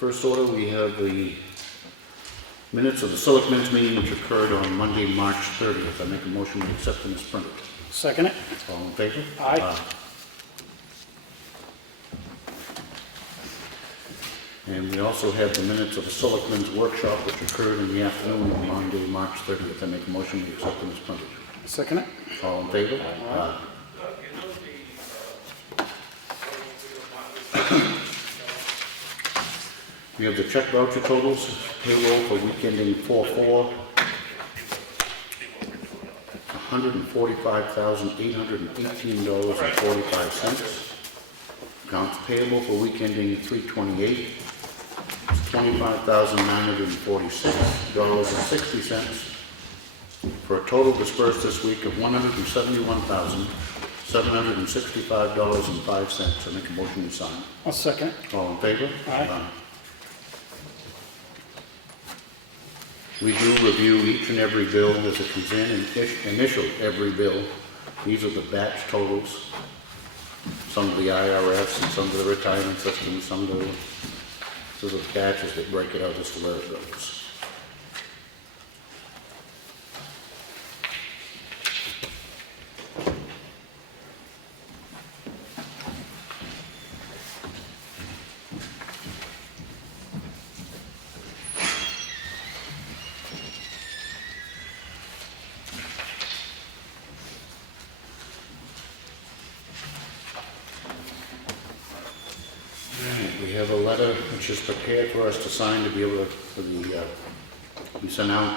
First order, we have the minutes of the Selectmen's meeting which occurred on Monday, March 30th. I make a motion to accept them as printed. Second it. All in favor? Aye. And we also have the minutes of the Selectmen's workshop which occurred in the afternoon on Monday, March 30th. I make a motion to accept them as printed. Second it. All in favor? Aye. We have the check voucher totals, payroll for week ending 4/4, $145,818.45. Accounts payable for week ending 3/28, $25,946.60, for a total dispersed this week of $171,765.05. I make a motion to sign. I'll second it. All in favor? Aye. We do review each and every bill as it comes in and initial every bill. These are the batch totals. Some of the IRS and some of the retirement systems, some of the batches that break it out as to where it goes. We have a letter which is prepared for us to sign to be able to, be sent out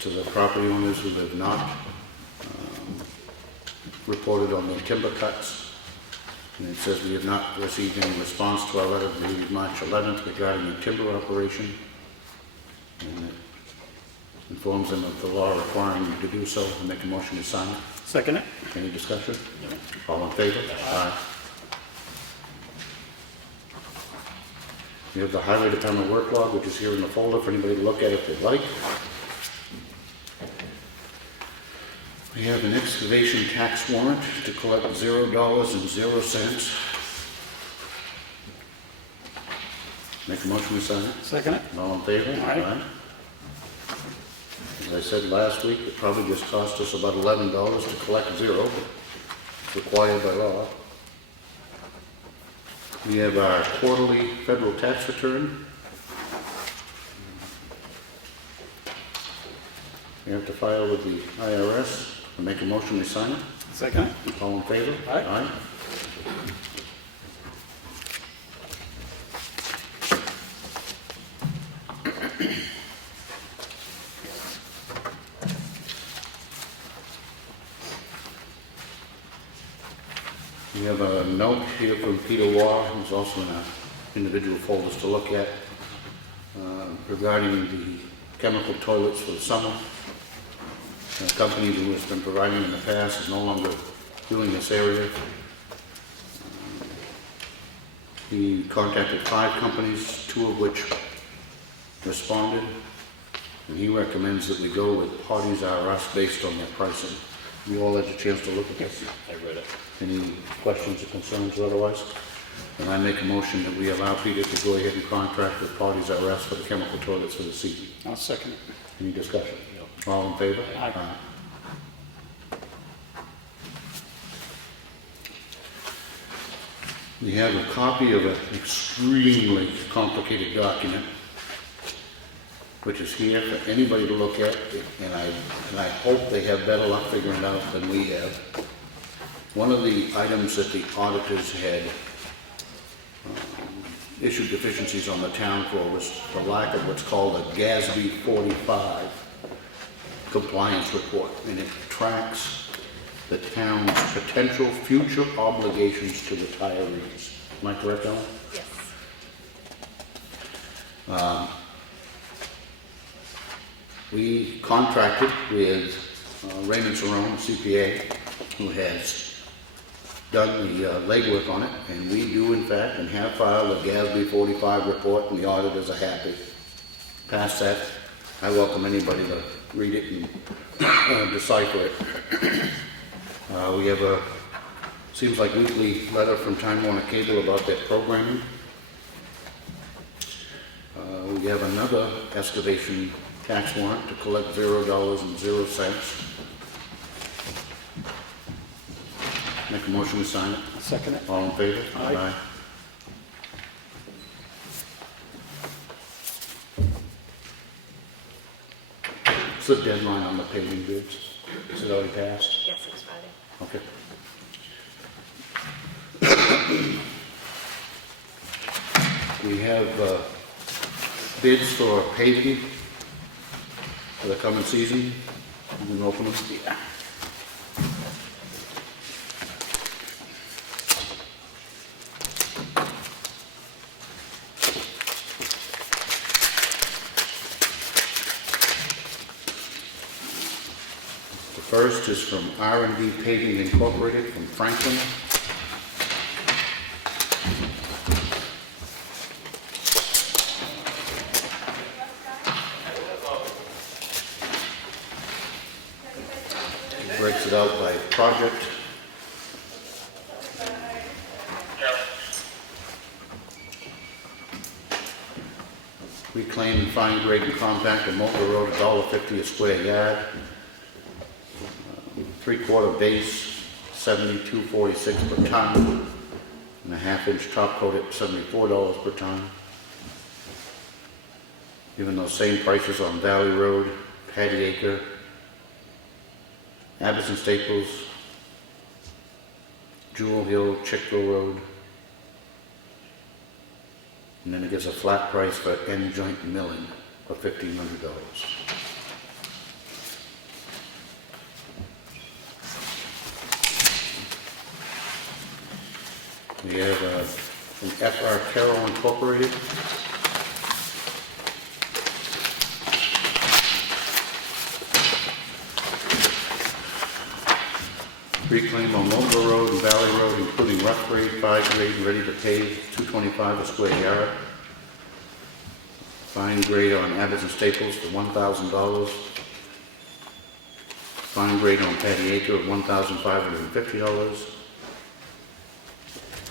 to the property owners who have not reported on their timber cuts. And it says we have not received any response to our letter dated March 11th regarding the timber operation. And it informs them of the law requiring you to do so and make a motion to sign it. Second it. Any discussion? All in favor? Aye. We have the Highway Department work log, which is here in the folder for anybody to look at if they'd like. We have an excavation tax warrant to collect $0.00. Make a motion to sign it. Second it. All in favor? Aye. As I said last week, it probably just cost us about $11 to collect zero, but it's required by law. We have our quarterly federal tax return. We have to file with the IRS. I make a motion to sign it. Second it. All in favor? Aye. We have a note here from Peter Waugh, who's also in our individual folders to look at, regarding the chemical toilets for the summer. A company who has been providing in the past is no longer doing this area. He contacted 5 companies, 2 of which responded, and he recommends that we go with Parties R Us based on their pricing. You all had a chance to look at this? I read it. Any questions or concerns or otherwise? And I make a motion that we allow Peter to go ahead and contract with Parties R Us for the chemical toilets for the season. I'll second it. Any discussion? No. All in favor? Aye. We have a copy of an extremely complicated document, which is here for anybody to look at, and I hope they have better luck figuring it out than we have. One of the items that the auditors had issued deficiencies on the town for was the lack of what's called a GASB 45 compliance report, and it tracks the town's potential future obligations to retirees. Am I correct, Ellen? Yes. We contracted with Raymond Cerrone, CPA, who has done the legwork on it, and we do in fact and have filed a GASB 45 report, and the auditors are happy. Past that, I welcome anybody to read it and decipher it. We have a, seems like weekly letter from Time Warner Cable about their programming. we have another excavation tax warrant to collect $0.00. Make a motion to sign it. I'll second it. All in favor? Aye. What's the deadline on the paving bids? Is it already passed? Yes, it's Friday. Okay. We have bids for paving for the coming season. You can open them. Yeah. The first is from R&D Paving Incorporated from Franklin. It breaks it out by project. Reclaim and fine grade and compact and Moulton Road, $1.50 a square yard. 3/4 base, $72.46 per ton, and a 1/2-inch top coat at $74 per ton. Even those same prices on Valley Road, Patty Acre, Abbots and Staples, Jewel Hill, Chickville Road. And then it gives a flat price for end joint milling for $1,500. We have from F.R. Carroll Incorporated. Reclaim on Moulton Road and Valley Road, including rough grade, 5 grade, and ready to pave, $2.25 a square yard. Fine grade on Abbots and Staples for $1,000. Fine grade on Patty Acre of $1,550.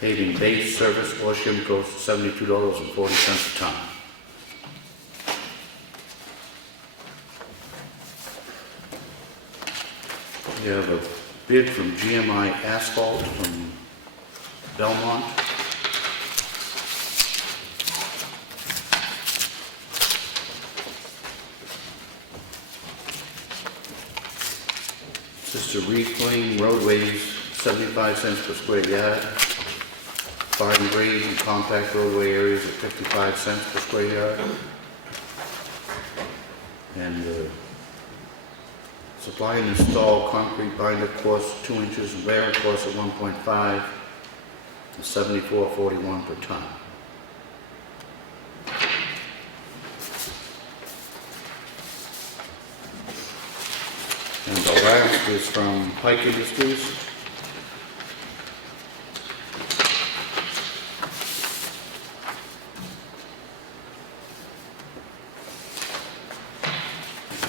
Paving base service or Shimco's $72.40 a ton. We have a bid from GMI Asphalt from Belmont. This is to reclaim roadways, 75 cents per square yard. Fine grade and compact roadway areas at 55 cents per square yard. And supply and install concrete binder course 2 inches and bearing course at 1.5 and $74.41 per ton. And the last is from Pike Industries.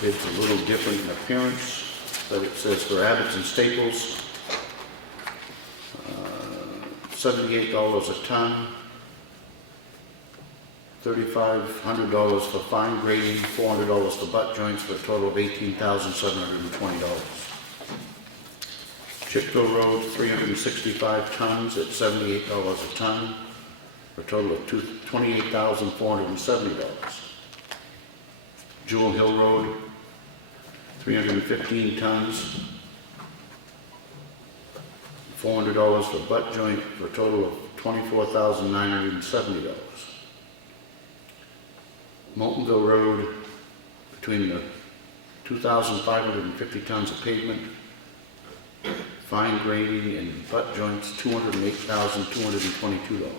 It's a little different in appearance, but it says for Abbots and Staples, $78 a ton, $3,500 for fine grading, $400 for butt joints, for a total of $18,720. Chickville Road, 365 tons at $78 a ton, for a total of $28,470. Jewel Hill Road, 315 tons, $400 for butt joint, for a total of $24,970. Moultonville Road, between the 2,550 tons of pavement, fine grading and butt joints, $208,222.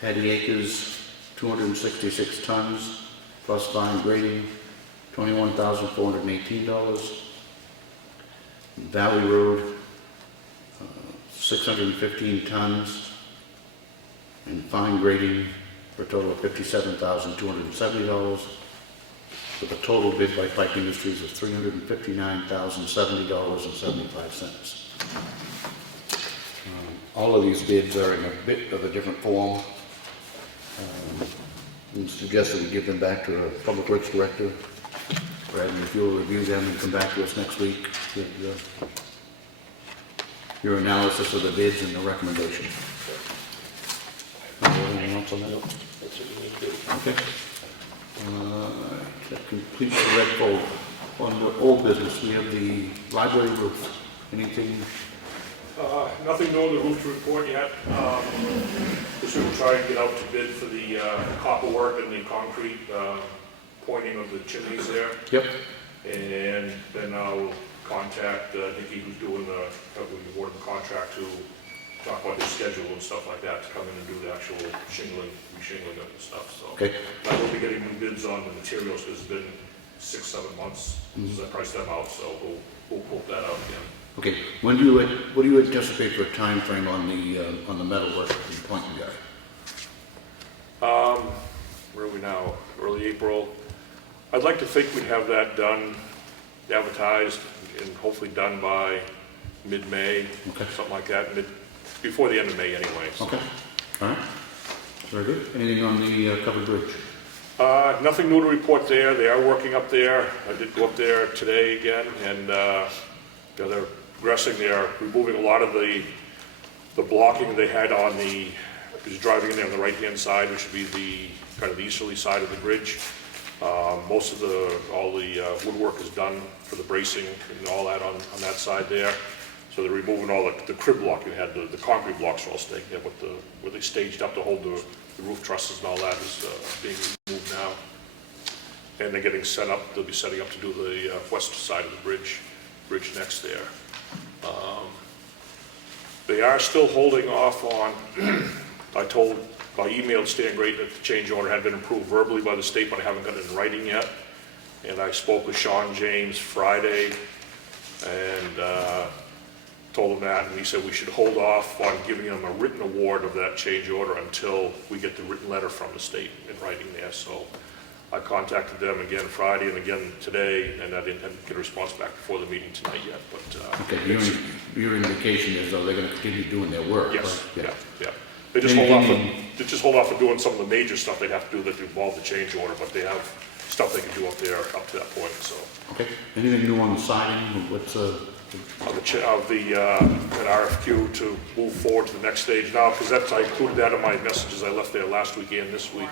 Patty Acres, 266 tons, plus fine grading, $21,418. Valley Road, 615 tons, and fine grading for a total of $57,270, with a total bid by Pike Industries of $359,070.75. All of these bids are in a bit of a different form. And suggested we give them back to our Public Works Director. Brad, if you'll review them and come back to us next week with your analysis of the bids and the recommendation. Anything else on that? That's what you need to do. Okay. That completes the red folder. On the old business, we have the library roof. Anything? Nothing new on the roof to report yet. Just going to try and get out to bid for the copper work and the concrete pointing of the chimneys there. Yep. And then I'll contact Nikki, who's doing the, awarding the contract, to talk about his schedule and stuff like that, to come in and do the actual shingling, re-shingling of the stuff, so. Okay. I will be getting new bids on the materials, because it's been 6-7 months since I priced them out, so we'll quote that out again. Okay. What do you anticipate for a time frame on the metalwork and pointing guy? Where are we now? Early April. I'd like to think we'd have that done, advertised, and hopefully done by mid-May, Okay. something like that, before the end of May anyway. So. Okay. All right. Very good. Anything on the covered bridge? Nothing new to report there. They are working up there. I did go up there today again, and they're progressing. They're removing a lot of the blocking they had on the, because driving in there on the right-hand side, which would be the kind of the easterly side of the bridge. Most of all the woodwork is done for the bracing and all that on that side there. So they're removing all the crib block. You had the concrete blocks are all staying there, but where they staged up to hold the roof trusses and all that is being removed now. And they're getting set up. They'll be setting up to do the west side of the bridge next there. They are still holding off on. I emailed Stan Great that the change order had been approved verbally by the state, but I haven't got it in writing yet. And I spoke with Sean James Friday and told him that, and he said we should hold off on giving him a written award of that change order until we get the written letter from the state in writing there. So I contacted them again Friday and again today, and I didn't get a response back before the meeting tonight yet. But Okay. Your indication is though they're going to continue doing their work. yes, Right? yeah. They just hold off on doing some of the major stuff they'd have to do that involve the change order, but they have stuff they can do up there up to that point. So. Okay. Anything new on the siding? What's Of an RFQ to move forward to the next stage now, because I included that in my messages I left there last week and this week,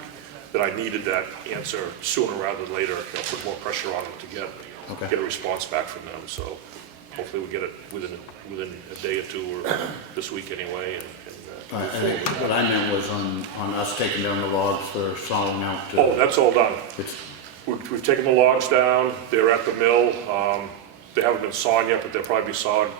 that I needed that answer sooner rather than later. Put more pressure on them to get a response back from them. So hopefully we get it within a day or two, or this week anyway. what I meant was on us taking down the logs for sawing out. Oh, that's all done. It's We've taken the logs down. They're at the mill. They haven't been sawn yet, but they'll probably be sawed.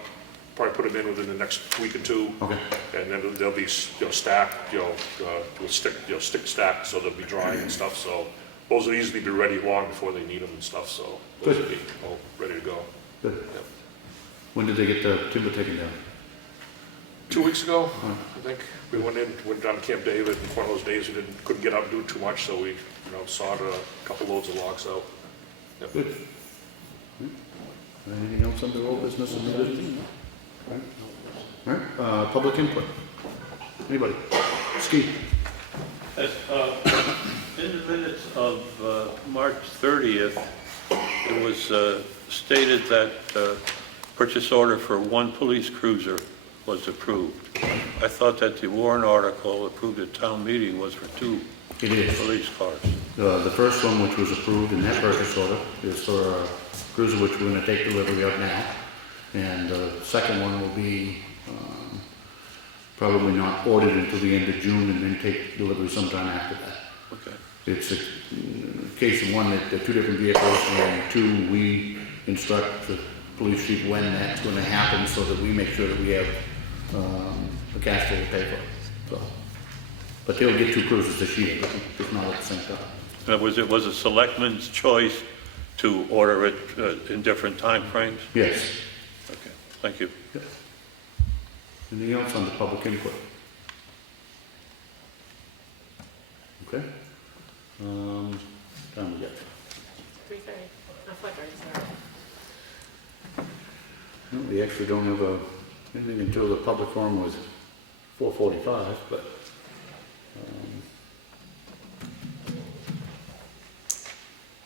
Probably put them in within the next week or two. okay. And then they'll be stacked, with stick stacked, so they'll be drying and stuff. So those will easily be ready long before they need them and stuff. So those will be all ready to go. Good. Yep. When did they get the timber taken down? 2 weeks ago, I think we went down to Camp David. And one of those days we couldn't get out and do too much, so we sawed a couple loads of logs out. Yep. Good. Anything else under old business and new business? All right. Public input. Anybody? Steve? In the minutes of March 30th, it was stated that purchase order for 1 police cruiser was approved. I thought that the warrant article approved at town meeting was for 2 It is. police cars. The first one, which was approved in that purchase order, is for a cruiser which we're going to take delivery of now. And the second one will be probably not ordered until the end of June and then take delivery sometime after that. Okay. It's a case of one that they're 2 different vehicles, and 2, we instruct the police chief when that's going to happen so that we make sure that we have the cash flow to pay for it. So, but they'll get 2 cruisers this year, but just not at the same time. It was a selectman's choice to order it in different time frames? Yes. Okay, thank you. Yep. Anything else on the public input? Okay. Time we got? 3:30. 4:30, sorry. No, we actually don't have anything until the public forum was 4:45, but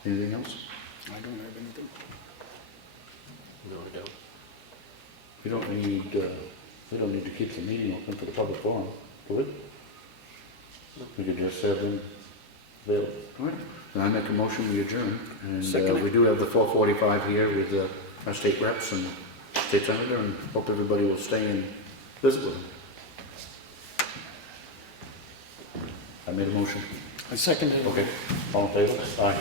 Anything else? I don't have anything. No, I don't. We don't need to keep the meeting open for the public forum, do we? We could just have them available. All right. Then I make a motion, we adjourn. And Second. we do have the 4:45 here with our state reps and state senator, and hope everybody will stay and visit with them. I made a motion. I second it. Okay. All in favor? Aye.